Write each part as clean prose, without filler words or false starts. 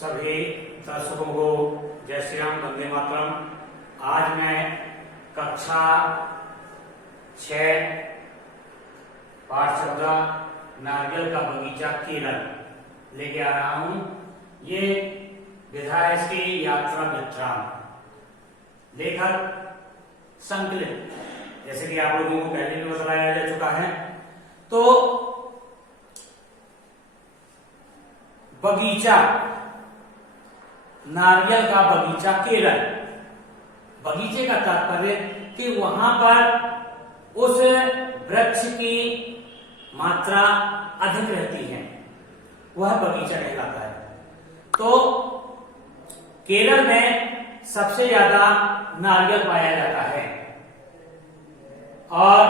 सभी दर्शकों को जय श्री राम, वंदे मातरम। आज मैं कक्षा 6 पाठ 14 नारियल का बगीचा केरल लेके आ रहा हूं। ये विधा है इसकी यात्रा विश्राम, लेखक संकलित, जैसे कि आप लोगों को पहले भी बताया जा चुका है। तो बगीचा, नारियल का बगीचा केरल। बगीचे का तात्पर्य कि वहां पर उस वृक्ष की मात्रा अधिक रहती है, वह बगीचा कहलाता है। तो केरल में सबसे ज्यादा नारियल पाया जाता है और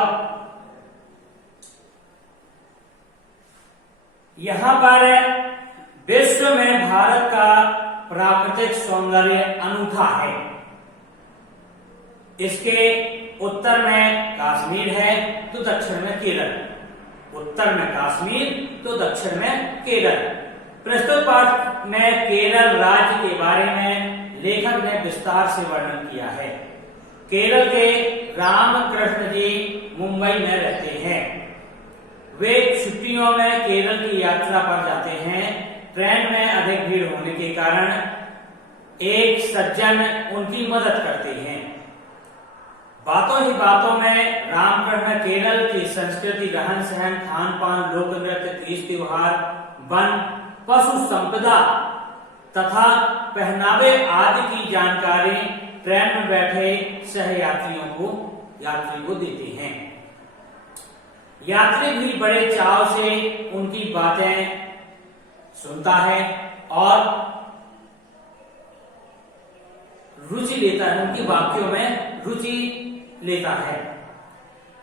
यहां पर विश्व में भारत का प्राकृतिक सौंदर्य अनूठा है। इसके उत्तर में कश्मीर है तो दक्षिण में केरल। उत्तर में कश्मीर तो दक्षिण में केरल। प्रस्तुत पाठ में केरल राज्य के बारे में लेखक ने विस्तार से वर्णन किया है। केरल के रामकृष्ण जी मुंबई में रहते हैं। वे छुट्टियों में केरल की यात्रा पर जाते हैं। ट्रेन में अधिक भीड़ होने के कारण एक सज्जन उनकी मदद करते हैं। बातों ही बातों में रामकृष्ण केरल की संस्कृति, रहन सहन, खान पान, लोक नृत्य, तीज त्योहार, वन, पशु संपदा तथा पहनावे आदि की जानकारी ट्रेन में बैठे यात्री को देते हैं। यात्री भी बड़े चाव से उनकी बातें सुनता है और रुचि लेता है, उनकी वाक्यों में रुचि लेता है।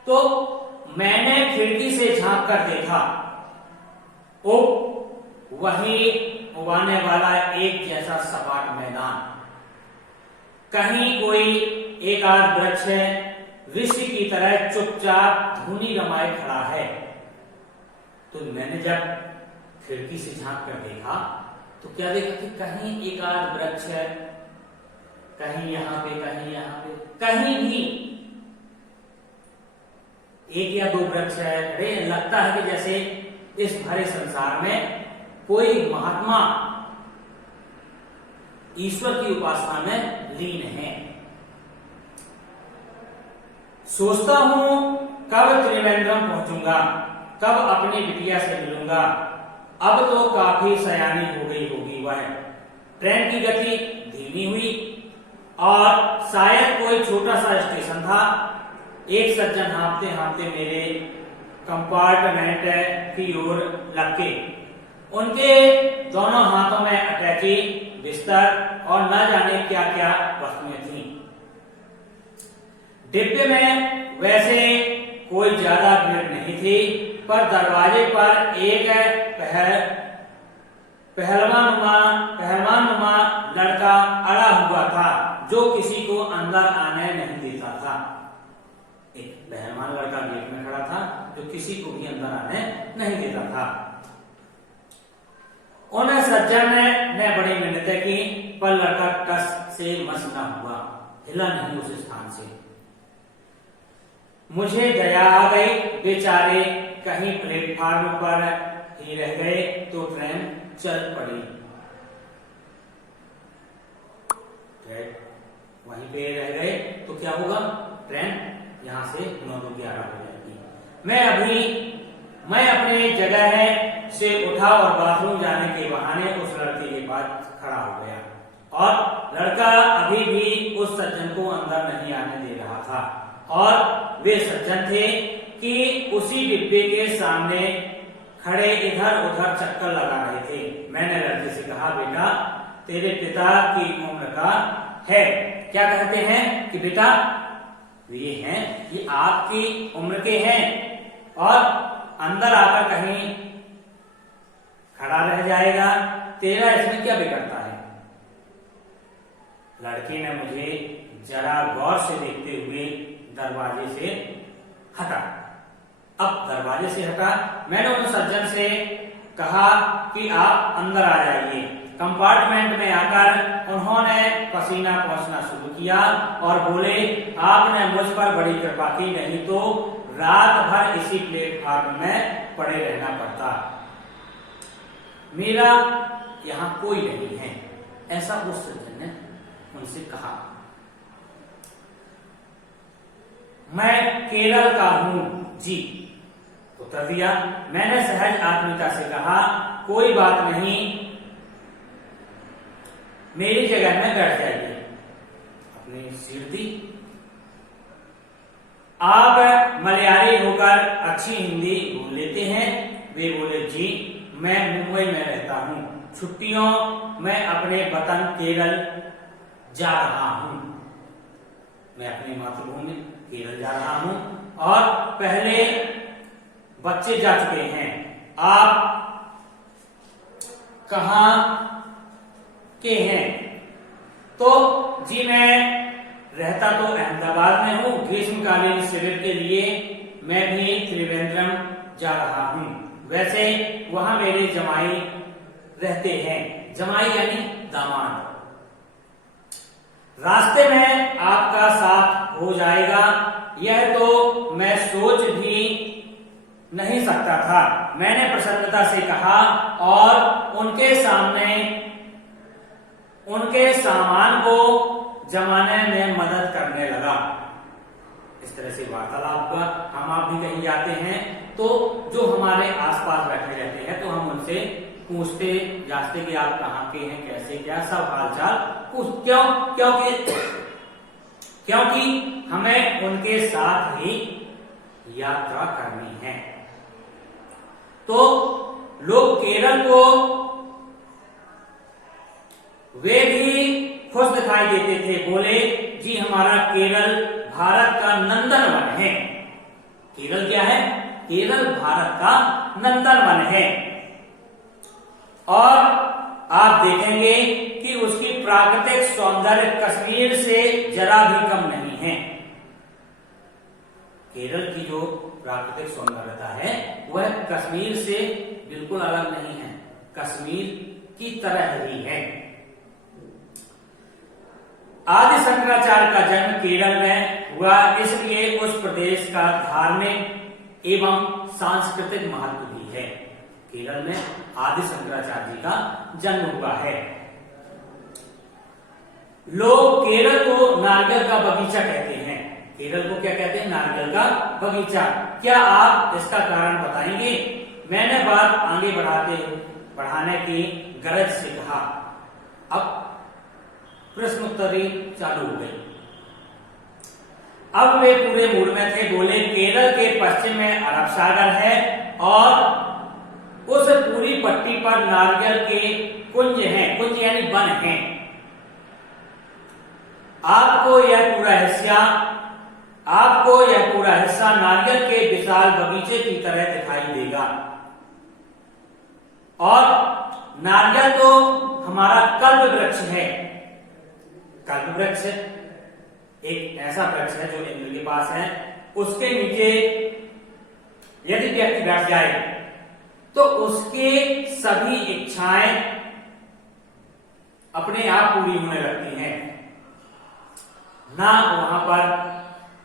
तो मैंने खिड़की से झांक कर देखा, वही उबाने वाला एक जैसा सपाट मैदान, कहीं कोई एक आध वृक्ष है, ऋषि की तरह चुपचाप धुनी रमाए खड़ा है। तो मैंने जब खिड़की से झांक कर देखा तो क्या देखा कि कहीं एक आध वृक्ष है, कहीं यहां पे, कहीं यहां पे, कहीं भी एक या दो वृक्ष है। अरे लगता है कि जैसे इस भरे संसार में कोई महात्मा ईश्वर की उपासना में लीन है। सोचता हूं कब त्रिवेंद्रम पहुंचूंगा, कब अपनी बिटिया से मिलूंगा। अब तो काफी सयानी हो गई होगी वह। ट्रेन की गति धीमी हुई और शायद कोई छोटा सा स्टेशन था। एक सज्जन हाँफते हाँफते मेरे कंपार्टमेंट की ओर लपके। उनके दोनों हाथों में अटैची, बिस्तर और न जाने क्या क्या वस्तुएं थीं। डिब्बे में वैसे कोई ज्यादा भीड़ नहीं थी, पर दरवाजे पर एक पहलवान नुमा लड़का अड़ा हुआ था जो किसी को अंदर आने नहीं देता था। एक पहलवान लड़का गेट में खड़ा था जो किसी को भी अंदर आने नहीं देता था। उन सज्जन ने बड़ी मिन्नतें की, पर लड़का टस से मस न हुआ, हिला नहीं उस स्थान से। मुझे दया आ गई, बेचारे कहीं प्लेटफार्म पर ही रह गए तो ट्रेन चल पड़ी। वहीं पे रह गए तो क्या होगा, ट्रेन यहां से 9-11 हो जाएगी। मैं अपनी जगह से उठा और बाथरूम जाने के बहाने उस लड़के के पास खड़ा हो गया और लड़का अभी भी उस सज्जन को अंदर नहीं आने दे रहा था। और वे सज्जन थे कि उसी डिब्बे के सामने खड़े इधर उधर चक्कर लगा रहे थे। मैंने लड़के से कहा, बेटा तेरे पिता की उम्र का है। क्या कहते हैं कि बेटा ये आपकी उम्र के हैं और अंदर आकर कहीं खड़ा रह जाएगा, तेरा इसमें क्या बिगड़ता है। लड़के ने मुझे जरा गौर से देखते हुए दरवाजे से हटा। अब दरवाजे से हटा, मैंने उन सज्जन से कहा कि आप अंदर आ जाइए। कंपार्टमेंट में आकर उन्होंने पसीना पोंछना शुरू किया और बोले, आपने मुझ पर बड़ी कृपा की, नहीं तो रात भर इसी प्लेटफॉर्म में पड़े रहना पड़ता। मेरा यहाँ कोई नहीं है, ऐसा उस सज्जन ने उनसे कहा। मैं केरल का हूं जी, उत्तर दिया। मैंने सहज आत्मीयता से कहा, कोई बात नहीं, मेरी जगह में बैठ जाइए। अपनी सीट दी। आप मलयाली होकर अच्छी हिंदी बोल लेते हैं? वे बोले, जी मैं मुंबई में रहता हूं, छुट्टियों में अपने वतन केरल जा रहा हूं। मैं अपनी मातृभूमि केरल जा रहा हूं और पहले बच्चे जा चुके हैं। आप कहां के हैं? तो जी मैं रहता तो अहमदाबाद में हूं, ग्रीष्मकालीन शिविर के लिए मैं भी त्रिवेंद्रम जा रहा हूं। वैसे वहां मेरे जमाई रहते हैं। जमाई यानी दामाद। रास्ते में आपका साथ हो जाएगा, यह तो मैं सोच भी नहीं सकता था। मैंने प्रसन्नता से कहा और उनके सामने उनके सामान को जमाने में मदद करने लगा। इस तरह से वार्तालाप का हम आप भी कहीं जाते हैं तो जो हमारे आसपास बैठे रहते हैं तो हम उनसे पूछते जाते कि आप कहाँ के हैं, कैसे, क्या, सब हालचाल पूछ। क्योंकि हमें उनके साथ ही यात्रा करनी है। तो लोग केरल को वे भी खुश दिखाई देते थे। बोले, जी हमारा केरल भारत का नंदनवन है। केरल क्या है? केरल भारत का नंदनवन है और आप देखेंगे कि उसकी प्राकृतिक सौंदर्य कश्मीर से जरा भी कम नहीं है। केरल की जो प्राकृतिक सौंदर्यता है वह कश्मीर से बिल्कुल अलग नहीं है, कश्मीर की तरह ही है। आदि शंकराचार्य का जन्म केरल में हुआ, इसलिए उस प्रदेश का धार्मिक एवं सांस्कृतिक महत्व भी है। केरल में आदि शंकराचार्य जी का जन्म हुआ है। लोग केरल को नारियल का बगीचा कहते हैं। केरल को क्या कहते हैं? नारियल का बगीचा। क्या आप इसका कारण बताएंगे? मैंने बात आगे बढ़ाने की गरज से कहा। अब प्रश्नोत्तरी चालू हो गई। अब वे पूरे मूड में थे। बोले, केरल के पश्चिम में अरब सागर है और उस पूरी पट्टी पर नारियल के कुंज हैं। कुंज यानी वन हैं। आपको यह पूरा हिस्सा नारियल के विशाल बगीचे की तरह दिखाई देगा। और नारियल तो हमारा कल्प वृक्ष है। कल्प वृक्ष एक ऐसा वृक्ष है जो इंद्र के पास है। उसके नीचे यदि व्यक्ति बैठ जाए तो उसके सभी इच्छाएं अपने आप पूरी होने लगती हैं। ना वहां पर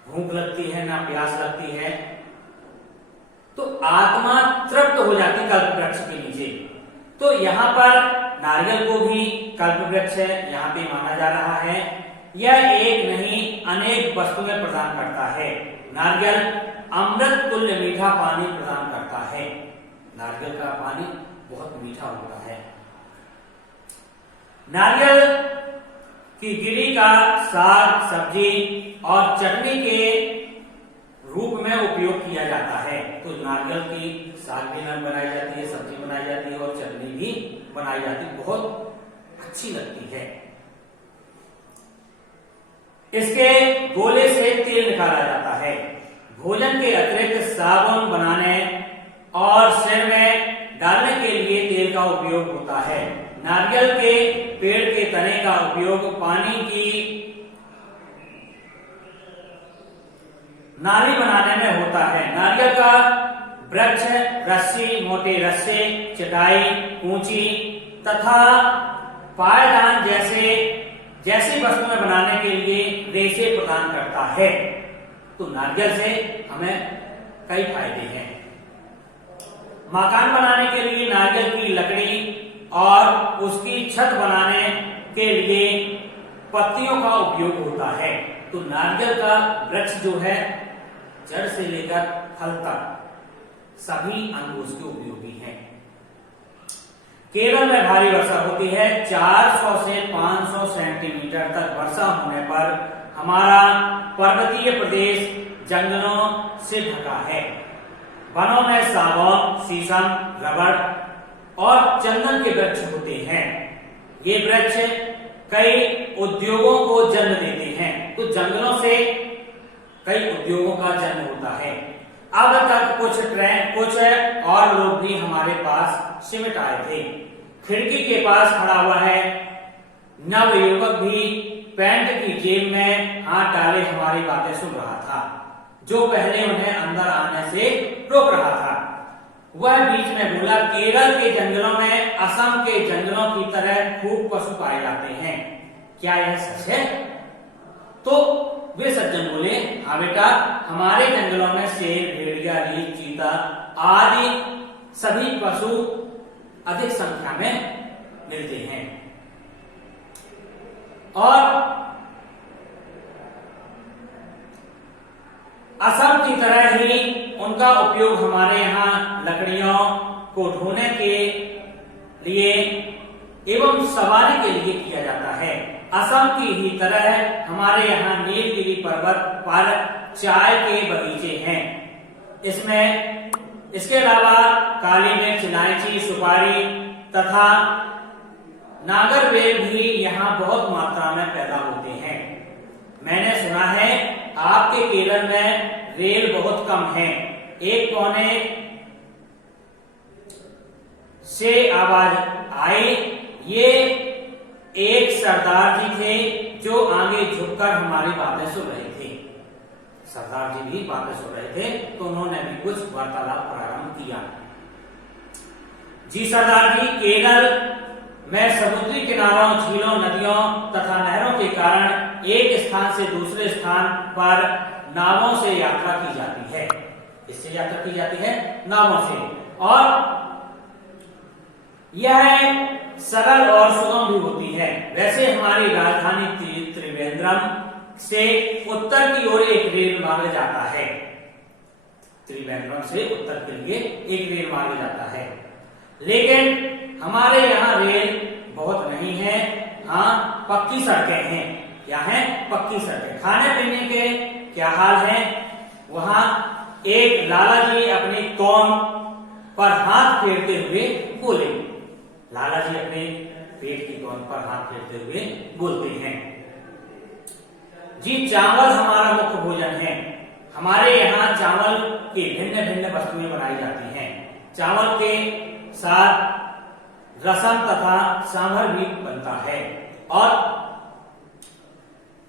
भूख लगती है, ना प्यास लगती है, तो आत्मा तृप्त हो जाती कल्प वृक्ष के नीचे। तो यहाँ पर नारियल को भी कल्प वृक्ष है यहाँ पे माना जा रहा है। यह एक नहीं अनेक वस्तुएं प्रदान करता है। नारियल अमृत तुल्य मीठा पानी प्रदान करता है। नारियल का पानी बहुत मीठा होता है। नारियल की गिरी का साग, सब्जी और चटनी के रूप में उपयोग किया जाता है। तो नारियल की साग भी बनाई जाती है, सब्जी बनाई जाती है और चटनी भी बनाई जाती है, बहुत अच्छी लगती है। इसके गोले से तेल निकाला जाता है। भोजन के अतिरिक्त साबुन बनाने और सिर में डालने के लिए तेल का उपयोग होता है। नारियल के पेड़ के तने का उपयोग पानी की नाली बनाने में होता है। नारियल का वृक्ष रस्सी, मोटे रस्से, चटाई, ऊंची तथा पायदान जैसी वस्तुएं बनाने के लिए रेशे प्रदान करता है। तो नारियल से हमें कई फायदे हैं। मकान बनाने के लिए नारियल की लकड़ी और उसकी छत बनाने के लिए पत्तियों का उपयोग होता है। तो नारियल का वृक्ष जो है जड़ से लेकर फल तक सभी अंग उसके उपयोगी हैं। केरल में भारी वर्षा होती है। 400 से 500 सेंटीमीटर तक वर्षा होने पर हमारा पर्वतीय प्रदेश जंगलों से ढका है। वनों में सागौन, शीशम, रबड़ और चंदन के वृक्ष होते हैं। ये वृक्ष कई उद्योगों को जन्म देते हैं। तो जंगलों से कई उद्योगों का जन्म होता है। अब तक कुछ और लोग भी हमारे पास सिमट आए थे। खिड़की के पास खड़ा हुआ है नवयुवक भी पैंट की जेब में हाथ डाले हमारी बातें सुन रहा था। जो पहले उन्हें अंदर आने से रोक रहा था, वह बीच में बोला, केरल के जंगलों में असम के जंगलों की तरह खूब पशु पाए जाते हैं, क्या यह सच है? तो वे सज्जन बोले, हाँ बेटा, हमारे जंगलों में शेर, भेड़िया, रीछ, चीता आदि सभी पशु अधिक संख्या में मिलते हैं और असम की तरह ही उनका उपयोग हमारे यहाँ लकड़ियों को ढोने के लिए एवं सवारी के लिए किया जाता है। असम की ही तरह हमारे यहाँ नीलगिरी पर्वत पर चाय के बगीचे हैं। इसके अलावा काली मिर्च, इलायची, सुपारी तथा नागरवेल भी यहाँ बहुत मात्रा में पैदा होते हैं। मैंने सुना है आपके केरल में रेल बहुत कम है। एक कोने से आवाज आई, ये एक सरदार जी थे जो आगे झुककर हमारी बातें सुन रहे थे। सरदार जी भी बातें सुन रहे थे तो उन्होंने भी कुछ वार्तालाप प्रारंभ किया। जी सरदार जी, केरल में समुद्री किनारों, झीलों, नदियों तथा नहरों के कारण एक स्थान से दूसरे स्थान पर नावों से यात्रा की जाती है। इससे यात्रा की जाती है नावों से, और यह सरल और सुगम भी होती है। वैसे हमारी राजधानी त्रिवेंद्रम से उत्तर की ओर एक रेल मार्ग जाता है। त्रिवेंद्रम से उत्तर के लिए एक रेल मार्ग जाता है, लेकिन हमारे यहाँ रेल बहुत नहीं है। हाँ, पक्की सड़कें हैं। क्या है? पक्की सड़कें। खाने पीने के क्या हाल है? वहां एक लाला जी अपनी कौम पर हाथ फेरते हुए बोले। लाला जी अपने पेट की कौन पर हाथ फेरते हुए बोलते हैं, जी चावल हमारा मुख्य भोजन है। हमारे यहाँ चावल की भिन्न भिन्न वस्तुएं बनाई जाती हैं। चावल के साथ रसम तथा सांभर भी बनता है, और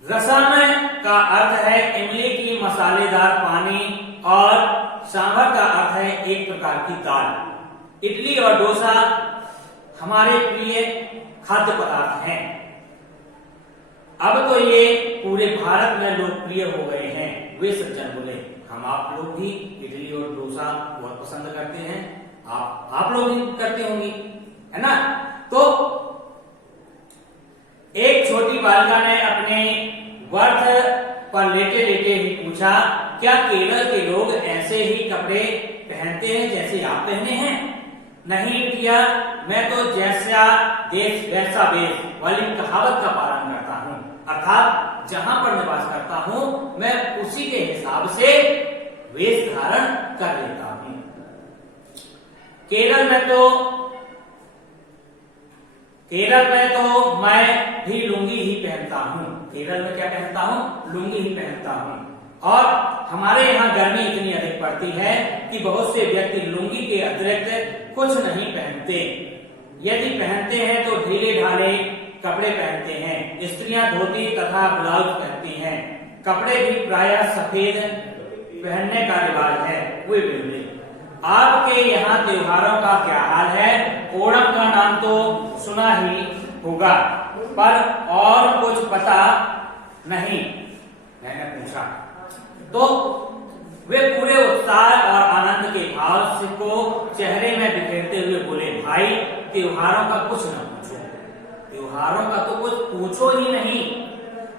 रसम का अर्थ है इमली की मसालेदार पानी और सांभर का अर्थ है एक प्रकार की दाल। इडली और डोसा हमारे प्रिय खाद्य पदार्थ हैं। अब तो ये पूरे भारत में लोकप्रिय हो गए हैं। वे सज्जन बोले, हम आप लोग भी इडली और डोसा बहुत पसंद करते हैं, आप लोग भी करते होंगे, है ना? तो एक छोटी बालिका ने अपने वर्थ पर लेटे लेटे ही पूछा, क्या केरल के लोग ऐसे ही कपड़े पहनते हैं जैसे आप पहने हैं? नहीं बिटिया, मैं तो जैसा देश वैसा वेश वाली कहावत का पालन करता हूँ। अर्थात जहां पर निवास करता हूँ मैं उसी के हिसाब से वेश धारण कर लेता हूँ। केरल में तो मैं भी लुंगी ही पहनता हूँ। केरल में क्या पहनता हूँ? लुंगी ही पहनता हूँ। और हमारे यहाँ गर्मी इतनी अधिक पड़ती है कि बहुत से व्यक्ति लुंगी के अतिरिक्त कुछ नहीं पहनते। यदि पहनते हैं तो ढीले ढाले कपड़े पहनते हैं। स्त्रियां धोती तथा ब्लाउज पहनती हैं। कपड़े भी प्रायः सफेद पहनने का रिवाज है। वे बोले, आपके यहाँ त्योहारों का क्या हाल है? ओणम का नाम तो सुना ही होगा, पर और कुछ पता नहीं, मैंने पूछा। तो वे पूरे उत्साह और आनंद के भाव से को चेहरे में बिखेरते हुए बोले, भाई त्योहारों का कुछ न पूछो, त्योहारों का तो कुछ पूछो ही नहीं।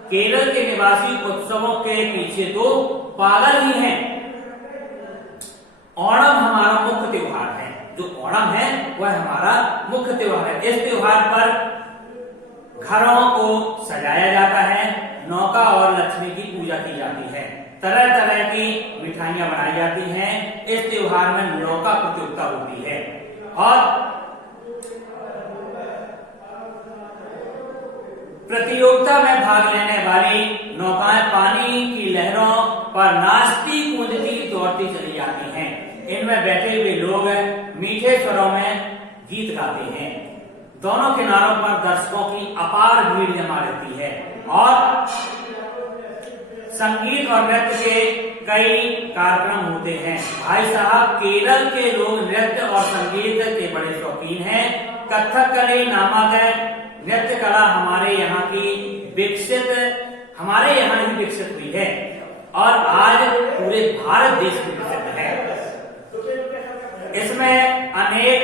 केरल के निवासी उत्सवों के पीछे तो पागल ही हैं। ओणम हमारा मुख्य त्योहार है, जो ओणम है वह हमारा मुख्य त्योहार है। इस त्योहार पर घरों को सजाया जाता है, नौका और लक्ष्मी की पूजा की जाती है, तरह तरह की मिठाइयां बनाई जाती हैं। इस त्योहार में नौका प्रतियोगिता होती है और प्रतियोगिता में भाग लेने वाली नौकाएं पानी की लहरों पर नाचती कूदती दौड़ती चली जाती हैं। इनमें बैठे हुए लोग मीठे स्वरों में गीत गाते हैं। दोनों किनारों पर दर्शकों की अपार भीड़ जमा रहती है और संगीत और नृत्य के कई कार्यक्रम होते हैं। भाई साहब, केरल के लोग नृत्य और संगीत के बड़े शौकीन हैं। कथकली नामक नृत्य कला हमारे यहाँ ही विकसित हुई है और आज पूरे भारत देश में प्रसिद्ध है। इसमें अनेक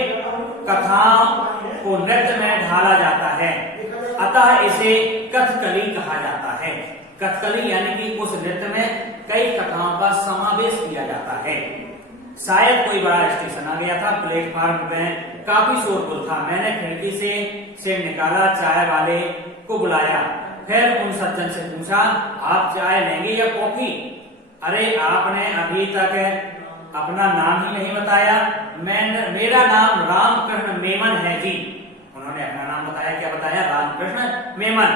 कथाओं को नृत्य में ढाला जाता है, अतः इसे कथकली कहा जाता है। कथकली यानी कि उस नृत्य में कई कथाओं का समावेश किया जाता है। शायद कोई बड़ा स्टेशन आ गया था, प्लेटफार्म में काफी शोरगुल था। मैंने खिड़की से निकाला, चाय वाले को बुलाया, फिर उन सज्जन से पूछा, आप चाय लेंगे या कॉफी? अरे आपने अभी तक अपना नाम ही नहीं बताया। मेरा नाम रामकृष्ण मेमन है जी। उन्होंने अपना नाम बताया। क्या बताया? रामकृष्ण मेमन।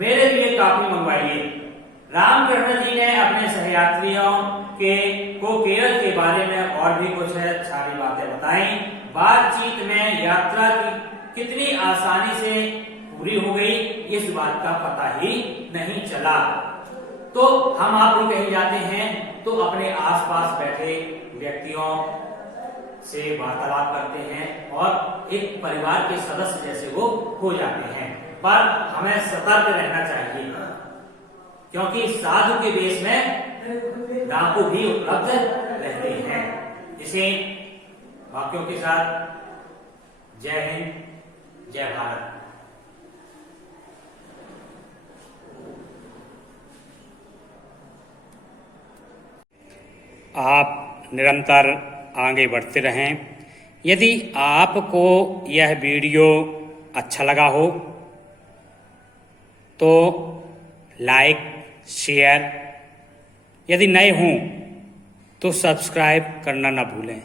मेरे लिए काफी मंगवाइए। रामकृष्ण जी ने अपने सहयात्रियों को केरल के बारे में और भी कुछ सारी बातें बताई। बातचीत में यात्रा की कितनी आसानी से पूरी हो गई, इस बात का पता ही नहीं चला। तो हम आप लोग कहीं जाते हैं तो अपने आसपास बैठे व्यक्तियों से वार्तालाप करते हैं और एक परिवार के सदस्य जैसे वो हो जाते हैं, पर हमें सतर्क रहना चाहिए, क्योंकि साधु के वेश में डाकू भी उपलब्ध रहते हैं। इसे वाक्यों के साथ जय हिंद, जय भारत। आप निरंतर आगे बढ़ते रहें। यदि आपको यह वीडियो अच्छा लगा हो तो लाइक, शेयर, यदि नए हों तो सब्सक्राइब करना ना भूलें।